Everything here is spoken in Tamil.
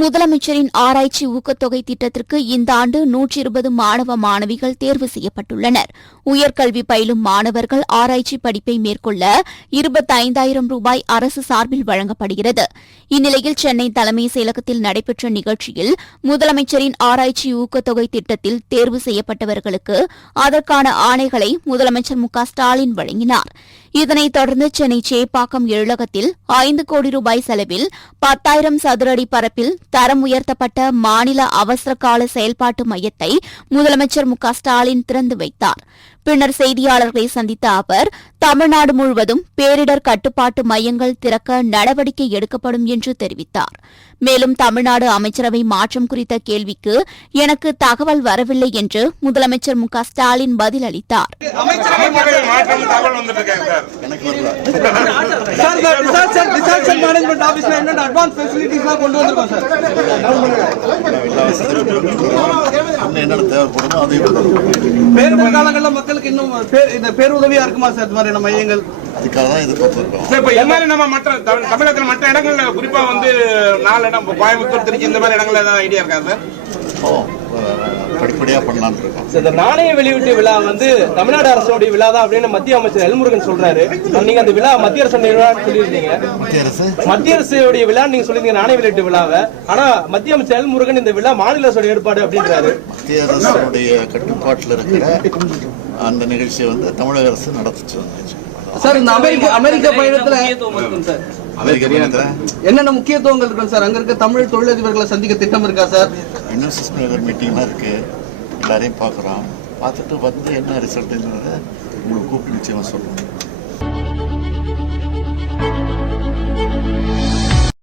முதலமைச்சரின் ஆராய்ச்சி ஊக்கத்தொகை திட்டத்திற்கு இந்த ஆண்டு நூற்றி இருபது மாணவ மாணவிகள் தேர்வு செய்யப்பட்டுள்ளனர். உயர்கல்வி பயிலும் மாணவர்கள் ஆராய்ச்சி படிப்பை மேற்கொள்ள இருபத்தைந்தாயிரம் ரூபாய் அரசு சார்பில் வழங்கப்படுகிறது. இந்நிலையில் சென்னை தலைமை செயலகத்தில் நடைபெற்ற நிகழ்ச்சியில் முதலமைச்சரின் ஆராய்ச்சி ஊக்கத்தொகை திட்டத்தில் தேர்வு செய்யப்பட்டவர்களுக்கு அதற்கான ஆணைகளை முதலமைச்சர் மு ஸ்டாலின் வழங்கினார். இதனைத் தொடர்ந்து சென்னை சேப்பாக்கம் எழிலகத்தில் ஐந்து கோடி ரூபாய் செலவில் பத்தாயிரம் சதுரடி பரப்பில் தரம் உயர்த்தப்பட்ட மாநில அவசர கால செயல்பாட்டு மையத்தை முதலமைச்சர் மு க ஸ்டாலின் திறந்து வைத்தார். பின்னர் செய்தியாளர்களை சந்தித்த அவர் தமிழ்நாடு முழுவதும் பேரிடர் கட்டுப்பாட்டு மையங்கள் திறக்க நடவடிக்கை எடுக்கப்படும் என்று தெரிவித்தார். மேலும் தமிழ்நாடு அமைச்சரவை மாற்றம் குறித்த கேள்விக்கு எனக்கு தகவல் வரவில்லை என்று முதலமைச்சர் மு க ஸ்டாலின் பதிலளித்தார். அமைச்சரவை மாற்றம் தகவல் வந்துட்டு இருக்காங்க sir? Sir sir disaster disaster management ஆபீஸ்ல என்னென்ன அட்வான்ஸ் என்னென்ன தேவைப்படுமோ அதையும் பேரிடர் காலங்களில் மக்களுக்கு இன்னும் இந்த பேருதவியா இருக்குமா சார் இது மாதிரியான மையங்கள்? அதுக்காக தான் சார் இப்போ மாதிரி நம்ம மற்ற தமிழ் தமிழகத்தில் மற்ற இடங்கள்ல குறிப்பா வந்து நாலு இடம் கோயம்புத்தூர் திருச்சி இந்த மாதிரி இடங்கள்ல ஏதாவது ஐடியா இருக்கா சார்? இருக்கோம். இந்த நாணய வெளியீட்டு விழா வந்து தமிழ்நாடு அரசுடைய விழா தான் அப்படின்னு மத்திய அமைச்சர் எல்முருகன் சொல்றாரு. நீங்க அந்த விழா மத்திய அரசு விழான்னு சொல்லியிருந்தீங்க. மத்திய அரசு? மத்திய அரசுடைய விழா நீங்க சொல்லிருந்தீங்க நாணய வெளியீட்டு விழாவை. ஆனா மத்திய அமைச்சர் எல்முருகன் இந்த விழா மாநில அரசோட ஏற்பாடு அப்படின்றாரு. மத்திய அரசுடைய கட்டுப்பாட்டில் இருக்கிற அந்த நிகழ்ச்சியை வந்து தமிழக அரசு நடத்திச்சு. சார் இந்த அமெரிக்க அமெரிக்க பயணத்துல என்னென்ன முக்கியத்துவங்கள் இருக்கும் சார்? அங்க இருக்க தமிழ் தொழிலதிபர்களை சந்திக்க திட்டம் இருக்கா சார்? மேகர் மீட்டிங்லாம் இருக்குது எல்லாரையும் பார்க்குறோம். பார்த்துட்டு வந்து என்ன ரிசல்ட்டுங்கிறத உங்களுக்கு கூப்பிட்டு நிச்சயமாக சொல்லுவோம்.